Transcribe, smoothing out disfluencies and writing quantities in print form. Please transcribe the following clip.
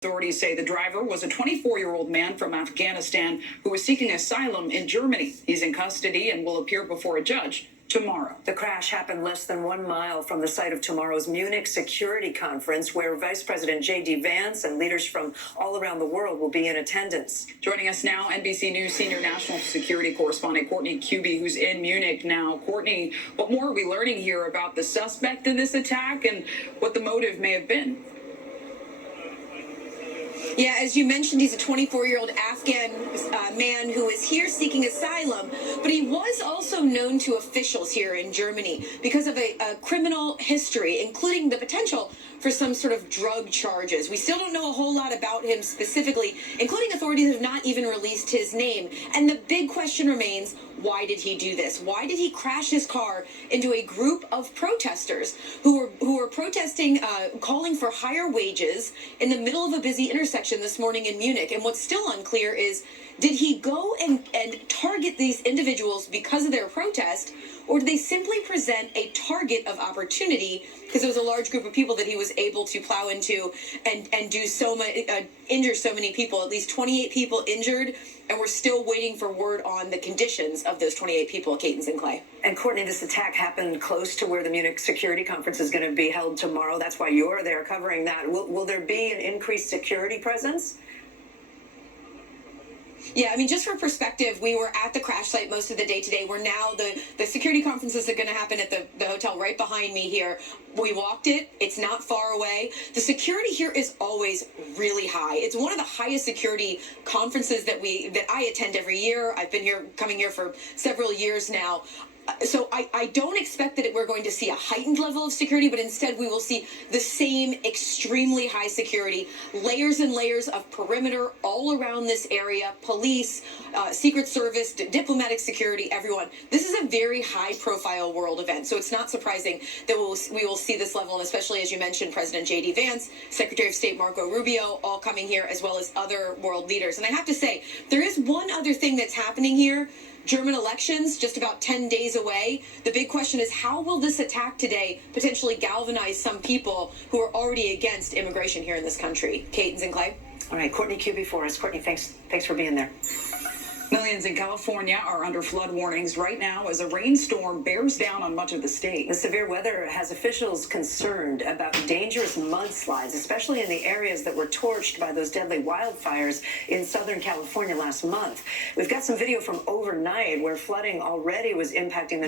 Authorities say the driver was a 24-year-old man from Afghanistan who was seeking asylum in Germany. He's in custody and will appear before a judge tomorrow. The crash happened less than 1 mile from the site of tomorrow's Munich Security Conference, where Vice President J.D. Vance and leaders from all around the world will be in attendance. Joining us now, NBC News senior national security correspondent Courtney Kuby, who's in Munich now. Courtney, what more are we learning here about the suspect in this attack and what the motive may have been? Yeah, as you mentioned, he's a 24-year-old Afghan man who is here seeking asylum, but he was also known to officials here in Germany because of a criminal history, including the potential for some sort of drug charges. We still don't know a whole lot about him specifically, including authorities have not even released his name. And the big question remains, why did he do this? Why did he crash his car into a group of protesters who were protesting, calling for higher wages in the middle of a busy intersection this morning in Munich? And what's still unclear is, did he go and target these individuals because of their protest, or did they simply present a target of opportunity because it was a large group of people that he was able to plow into and do so many, injure so many people, at least 28 people injured, and we're still waiting for word on the conditions of those 28 people, Cadence and Clay. And Courtney, this attack happened close to where the Munich Security Conference is going to be held tomorrow. That's why you're there covering that. Will there be an increased security presence? Yeah, I mean, just for perspective, we were at the crash site most of the day today. We're now, the security conferences are going to happen at the hotel right behind me here. We walked it. It's not far away. The security here is always really high. It's one of the highest security conferences that I attend every year. I've been coming here for several years now. So I don't expect that we're going to see a heightened level of security, but instead we will see the same extremely high security, layers and layers of perimeter all around this area, police, Secret Service, diplomatic security, everyone. This is a very high-profile world event, so it's not surprising that we will see this level, and especially, as you mentioned, President J.D. Vance, Secretary of State Marco Rubio, all coming here, as well as other world leaders. And I have to say, there is one other thing that's happening here. German elections just about 10 days away. The big question is, how will this attack today potentially galvanize some people who are already against immigration here in this country? Cadence and Clay. All right, Courtney Kuby for us. Courtney, thanks for being there. Millions in California are under flood warnings right now as a rainstorm bears down on much of the state. The severe weather has officials concerned about dangerous mudslides, especially in the areas that were torched by those deadly wildfires in Southern California last month. We've got some video from overnight where flooding already was impacting the